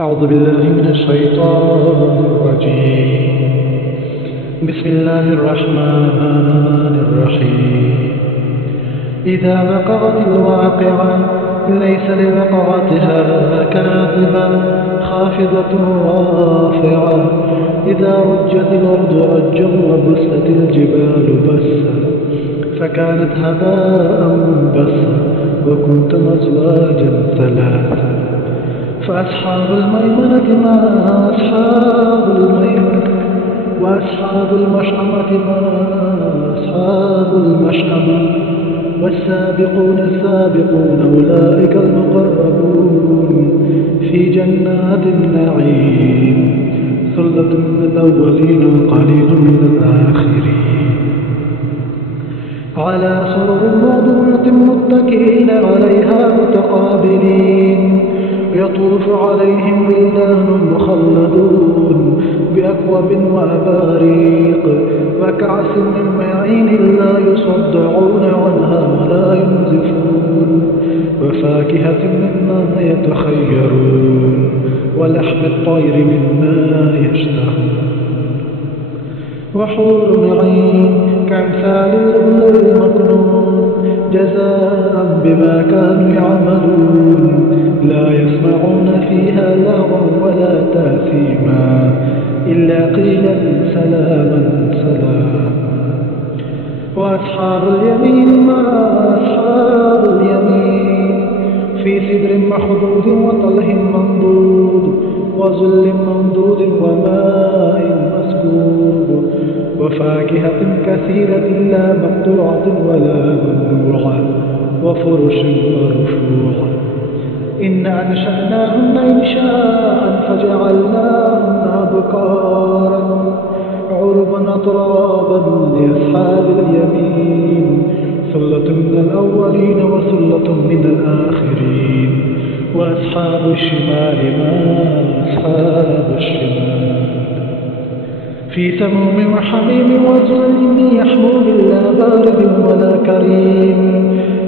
أعوذ بالله من الشيطان الرجيم. بسم الله الرحمن الرحيم. إذا وقعت الواقعة ليس لوقعتها كاذبة خافضة رافعة. إذا رجت الأرض رجا وبست الجبال بسا فكانت هباء منبثا وكنتم أزواجا ثلاثا. فأصحاب الميمنة ما أصحاب الميمنة وأصحاب المشأمة ما أصحاب المشأمة. والسابقون السابقون أولئك المقربون في جنات النعيم. ثلة من الأولين وقليل من الآخرين. على سرر موضونة متكئين عليها متقابلين. يطوف عليهم ولدان مخلدون بأكواب وأباريق وكأس من معين لا يصدعون عنها ولا ينزفون. وفاكهة مما يتخيرون ولحم الطير مما يشتهون. وحور عين كأمثال اللؤلؤ المكنون جزاء بما كانوا يعملون. لا يسمعون فيها لغوا ولا تأثيما إلا قيلا سلاما سلاما. وأصحاب اليمين ما أصحاب اليمين في سدر مخضود وطلح منضود وظل ممدود وماء مسكوب. وفاكهة كثيرة لا مقطوعة ولا ممنوعة وفرش مرفوعة. إن أنشأناهن إنشاء فجعلناهن أبكارا عربا أترابا لأصحاب اليمين. ثلة من الأولين وثلة من الآخرين. وأصحاب الشمال ما أصحاب الشمال في سموم وحميم وظل يحموم لا بارد ولا كريم.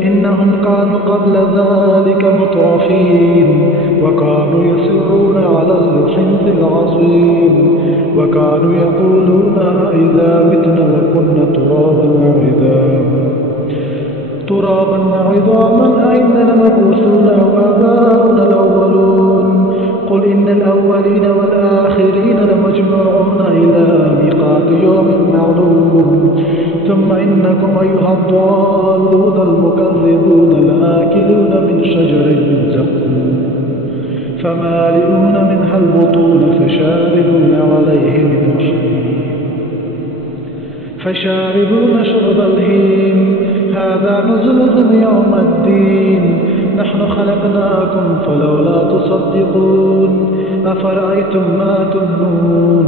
إنهم كانوا قبل ذلك مترفين وكانوا يصرون على الحنث العظيم. وكانوا يقولون إذا متنا وكنا ترابا وعظاما أئنا لمبعوثون وآباؤنا الأولون. قل إن الأولين والآخرين لمجموعون إلى ميقات يوم معلوم. ثم إنكم أيها الضالون المكذبون لآكلون من شجر زقوم فمالئون منها البطون فشاربون عليه من الحميم فشاربون شرب الهيم. هذا نزلهم يوم الدين. نحن خلقناكم فلولا تصدقون. أفرأيتم ما تمنون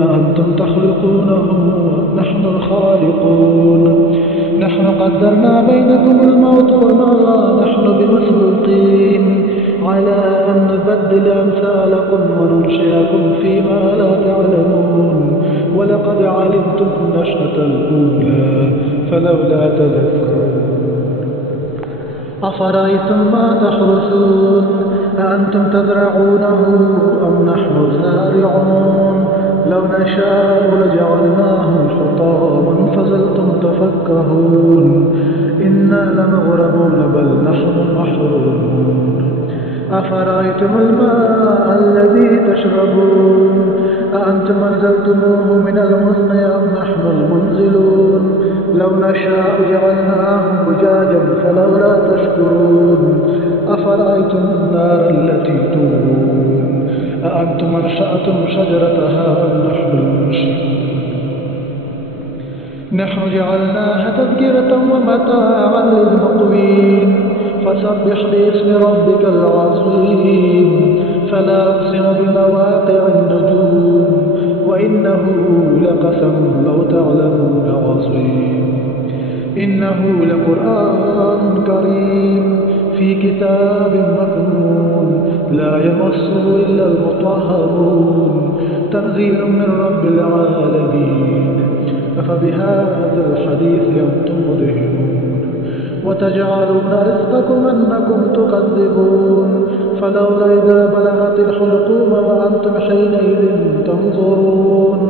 أأنتم تخلقونه نحن الخالقون. نحن قدرنا بينكم الموت وما نحن بمسبوقين على أن نبدل أمثالكم وننشئكم فيما لا تعلمون. ولقد علمتم النشأة الأولى فلولا تذكرون. أفرأيتم ما تحرثون أأنتم تزرعونه أم نحن الزارعون. لو نشاء لجعلناه حطاما فظلتم تفكهون. إنا لمغرمون بل نحن محرومون. أفرأيتم الماء الذي تشربون أأنتم أنزلتموه من المزن أم نحن المنزلون. لو نشاء جعلناه أجاجا فلولا تشكرون. أفرأيتم النار التي تورون أأنتم أنشأتم شجرتها أم نحن المنشئون. نحن جعلناها تذكرة ومتاعا للمقوين. فسبح باسم ربك العظيم. فلا أقسم بمواقع النجوم وإنه لقسم لو تعلمون عظيم. إنه لقرآن كريم في كتاب مكنون لا يمسه إلا المطهرون. تنزيل من رب العالمين. أفبهذا الحديث أنتم مدهنون وتجعلون رزقكم أنكم تكذبون. فلولا إذا بلغت الحلقوم وأنتم حينئذ تنظرون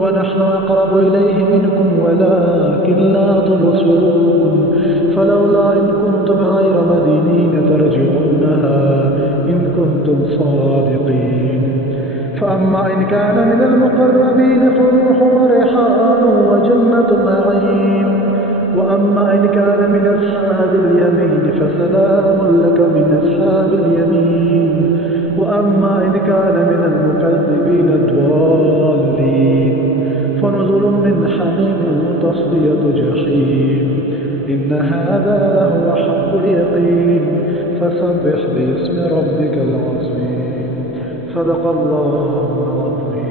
ونحن أقرب إليه منكم ولكن لا تبصرون فلولا إن كنتم غير مدينين ترجعونها إن كنتم صادقين فأما إن كان من المقربين فروح وريحان وجنة نعيم وأما إن كان من أصحاب اليمين فسلام لك من أصحاب اليمين وأما إن كان من المكذبين الضالين فنزل من حميم تصلية جحيم إن هذا لهو حق اليقين فسبح باسم ربك العظيم صدق الله العظيم.